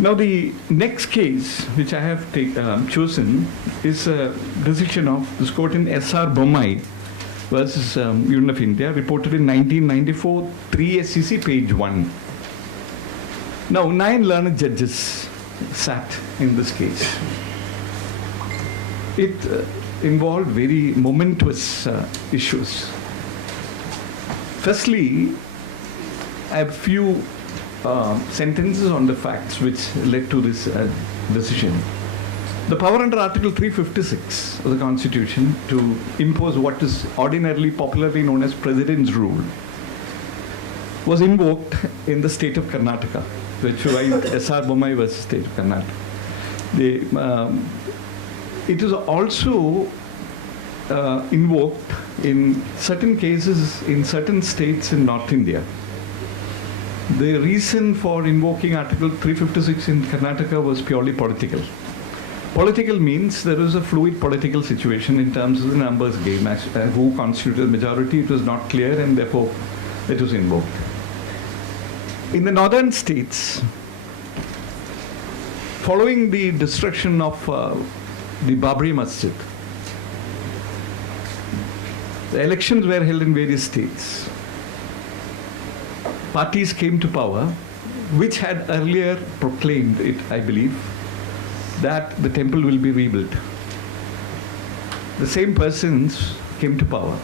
Now, the next case which I have chosen is a decision of this court in S.R. Bommai versus Union of India, reported in 1994, 3 SCC, page 1. Now, 9 learned judges sat in this case. It involved very momentous issues. Firstly, I have few sentences on the facts which led to this decision. The power under Article 356 of the Constitution to impose what is ordinarily popularly known as President's Rule was invoked in the state of Karnataka, which was S.R. Bommai versus state of Karnataka. It is also invoked in certain cases in certain states in North India. The reason for invoking Article 356 in Karnataka was purely political. Political means there was a fluid political situation in terms of the numbers game, who constituted the majority. It was not clear, and therefore it was invoked. In the northern states, following the destruction of the Babri Masjid, the elections were held in various states. Parties came to power, which had earlier proclaimed it, I believe, that the temple will be rebuilt. The same persons came to power.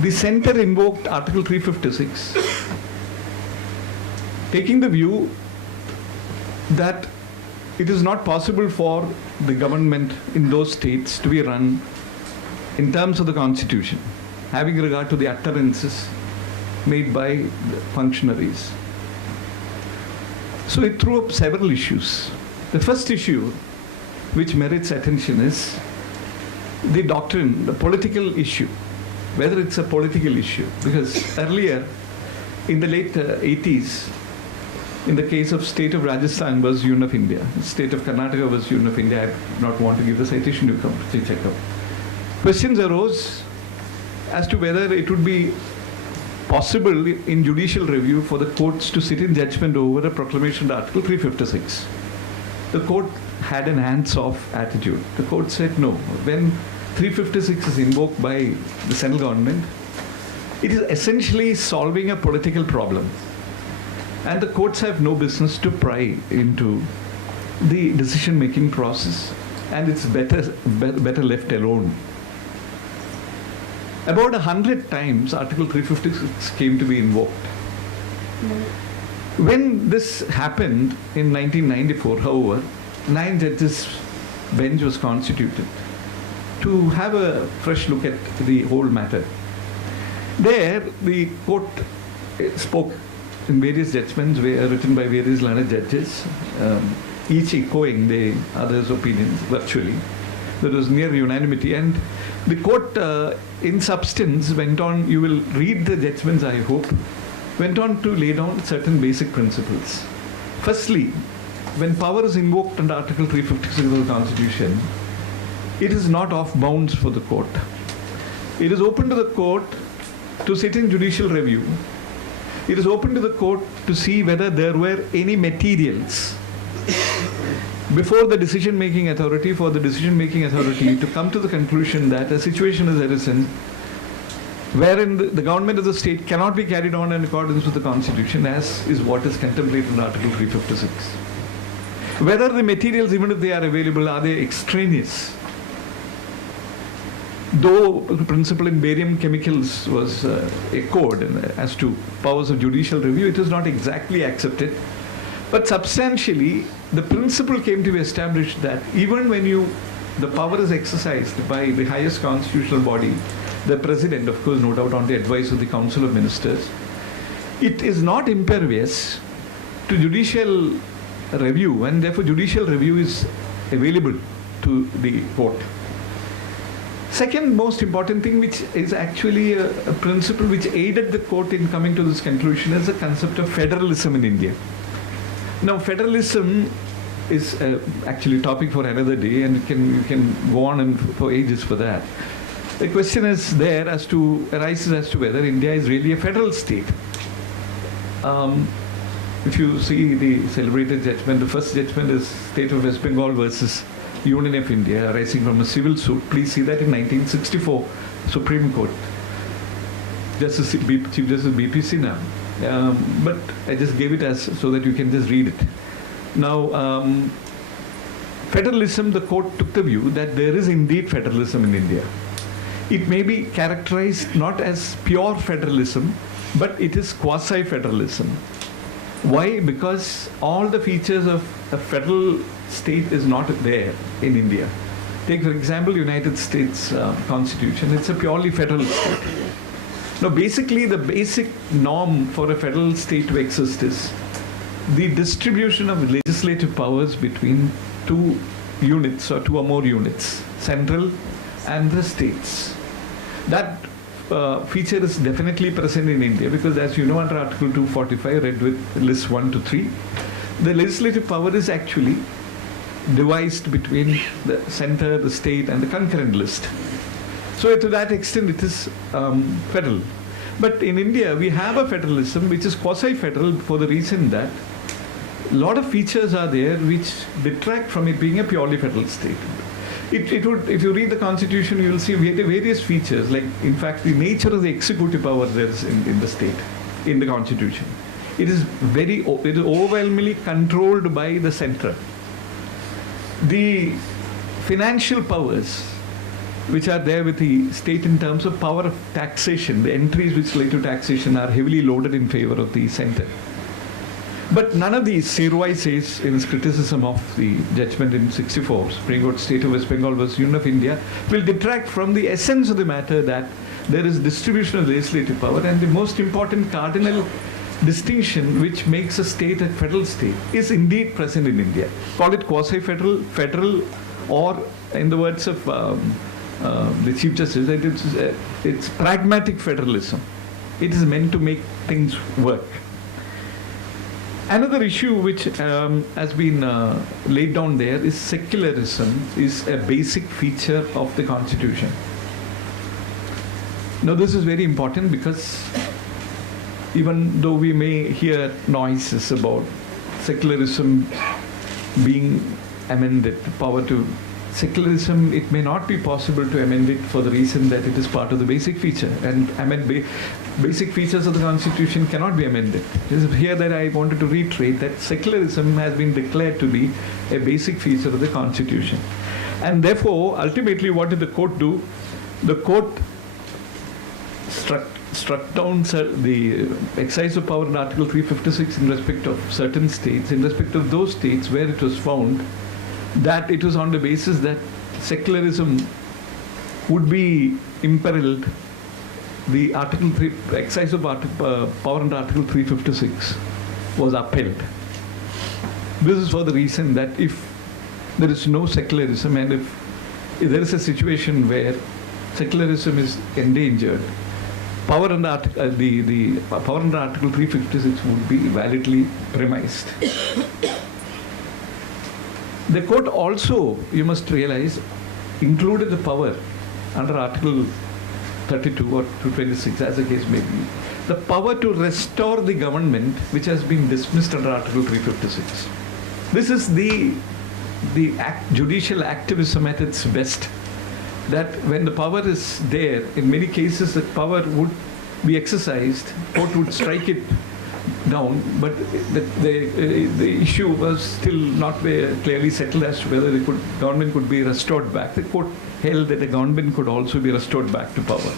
The center invoked Article 356, taking the view that it is not possible for the government in those states to be run in terms of the Constitution, having regard to the utterances made by the functionaries. So it threw up several issues. The first issue which merits attention is the doctrine, the political issue, whether it's a political issue. Because earlier, in the late 80s, in the case of state of Rajasthan versus Union of India, state of Karnataka versus Union of India, I do not want to give the citation, you come to check out. Questions arose as to whether it would be possible in judicial review for the courts to sit in judgment over a proclamation of Article 356. The court had an hands-off attitude. The court said no. When 356 is invoked by the central government, it is essentially solving a political problem. And the courts have no business to pry into the decision-making process, and it's better left alone. About 100 times Article 356 came to be invoked. When this happened in 1994, however, 9 judges bench was constituted to have a fresh look at the whole matter. There, the court spoke in various judgments written by various learned judges, each echoing the other's opinions virtually. There was near unanimity, and the court, in substance, went on, you will read the judgments, I hope, went on to lay down certain basic principles. Firstly, when power is invoked under Article 356 of the Constitution, it is not off bounds for the court. It is open to the court to sit in judicial review. It is open to the court to see whether there were any materials before the decision-making authority, for the decision-making authority to come to the conclusion that a situation has arisen wherein the government of the state cannot be carried on in accordance with the Constitution, as is what is contemplated in Article 356. Whether the materials, even if they are available, are they extraneous? Though the principle in barium chemicals was echoed as to powers of judicial review, it is not exactly accepted. But substantially, the principle came to be established that even when the power is exercised by the highest constitutional body, the President, of course, no doubt on the advice of the Council of Ministers, it is not impervious to judicial review, and therefore judicial review is available to the court. Second most important thing, which is actually a principle which aided the court in coming to this conclusion, is the concept of federalism in India. Now, federalism is actually a topic for another day, and you can go on and for ages for that. The question is arises as to whether India is really a federal state. if you see the celebrated judgment, the first judgment is State of West Bengal versus Union of India, arising from a civil suit. Please see that in 1964 Supreme Court. Chief Justice BPC now. But I just gave it as so that you can just read it. Now, federalism, the court took the view that there is indeed federalism in India. It may be characterized not as pure federalism, but it is quasi-federalism. Why? Because all the features of a federal state is not there in India. Take, for example, United States Constitution. It's a purely federal state. Now, basically, the basic norm for a federal state to exist is the distribution of legislative powers between two units or two or more units, central and the states. That feature is definitely present in India because, as you know, under Article 245, read with lists 1 to 3, the legislative power is actually devised between the center, the state, and the concurrent list. So to that extent, it is federal. But in India, we have a federalism which is quasi-federal for the reason that a lot of features are there which detract from it being a purely federal state. It would, if you read the Constitution, you will see various features, like, in fact, the nature of the executive power there is in the state, in the Constitution. It is overwhelmingly controlled by the center. The financial powers which are there with the state in terms of power of taxation, the entries which relate to taxation are heavily loaded in favor of the center. But none of these, Sirwai says in his criticism of the judgment in 64, Supreme Court State of West Bengal versus Union of India, will detract from the essence of the matter that there is distribution of legislative power, and the most important cardinal distinction which makes a state a federal state is indeed present in India. Call it quasi-federal, federal, or in the words of the Chief Justice, it's pragmatic federalism. It is meant to make things work. Another issue which has been laid down there is secularism is a basic feature of the Constitution. Now, this is very important because even though we may hear noises about secularism being amended, power to secularism, it may not be possible to amend it for the reason that it is part of the basic feature, and basic features of the Constitution cannot be amended. It is here that I wanted to reiterate that secularism has been declared to be a basic feature of the Constitution. And therefore, ultimately, what did the court do? The court struck down the exercise of power in Article 356 in respect of certain states, in respect of those states where it was found that it was on the basis that secularism would be imperiled. The exercise of power under Article 356 was upheld. This is for the reason that if there is no secularism and if there is a situation where secularism is endangered, power under the power under Article 356 would be validly premised. The court also, you must realize, included the power under Article 32 or 226, as the case may be, the power to restore the government which has been dismissed under Article 356. This is the judicial activism at its best, that when the power is there, in many cases the power would be exercised, court would strike it down, but the issue was still not very clearly settled as to whether the government could be restored back. The court held that the government could also be restored back to power.